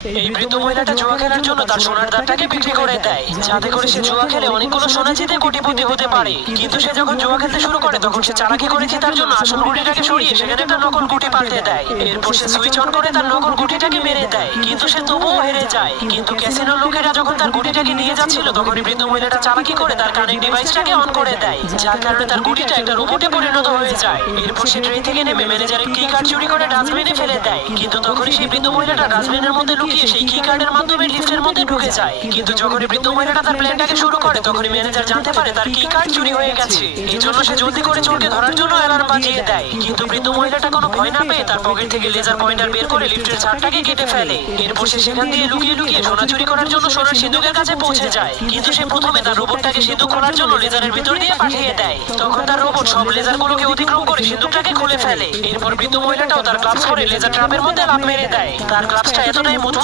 এই বৃদ্ধ মহিলাটা জুয়া খেলার জন্য তার সোনার দাঁতটাকে বিক্রি করে দেয়, যাতে করে সে জুয়া খেলে অনেকগুলো সোনা জিতে কোটিপতি হতে পারে। কিন্তু সে যখন জুয়া খেলতে শুরু করে তখন সে চালাকি করে জেতার জন্য আসল গুটিটাকে সরিয়ে সেখানে একটা নকল গুটি পাল্টে দেয়। এরপর সে সুইচ অন করে তার নকল গুটিটাকে মেরে দেয়, কিন্তু সে তবুও হেরে যায়। কিন্তু ক্যাসিনোর লোকেরা যখন তার গুটিটাকে নিয়ে যাচ্ছিল তখনই বৃদ্ধ মহিলাটা চালাকি করে তার কানের ডিভাইসটাকে অন করে দেয়, যার কারণে তার গুটিটা একটা রোবটে পরিণত হয়ে যায়। এরপর সে ট্রেন থেকে নেমে ম্যানেজারের কি কার্ড চুরি করে ডাস্টবিনে ফেলে দেয়, কিন্তু তখনই সেই বৃদ্ধ মহিলাটা ডাস্টবিনের মধ্যে লুকিয়ে সেই কি কার্ডের মাধ্যমে লিফটের মধ্যে ঢুকে যায়। কিন্তু যখনই বৃদ্ধ মহিলাটা তার প্ল্যানটাকে শুরু করে তখনই ম্যানেজার জানতে পারে তার কি কার্ড চুরি হয়ে গেছে। এই জন্য সে জলদি করে চোরকে ধরার জন্য অ্যালার্ম বাজিয়ে দেয়, কিন্তু বৃদ্ধ মহিলাটা কোনো ভয় না পেয়ে তার পকেট থেকে লেজার পয়েন্টার বের করে লিফটের ছাদটাকে কেটে ফেলে। এরপর সে সেখান দিয়ে লুকিয়ে লুকিয়ে সোনা চুরি করার জন্য সোনার সিন্ধুকের কাছে পৌঁছে যায়, কিন্তু সে প্রথমে তার রোবটটাকে সিন্ধুক খোলার জন্য লেজারের ভিতর দিয়ে পাঠিয়ে দেয়। তখন তার রোবট সব লেজারগুলোকে অতিক্রম করে সিন্ধুকটাকে খুলে ফেলে। এরপর বৃদ্ধ মহিলাটাও তার গ্লাভস পরে লেজার ট্র্যাপের মধ্যে লাফ মেরে দেয়। তার গ্লাভসটা এতটাই মজবুত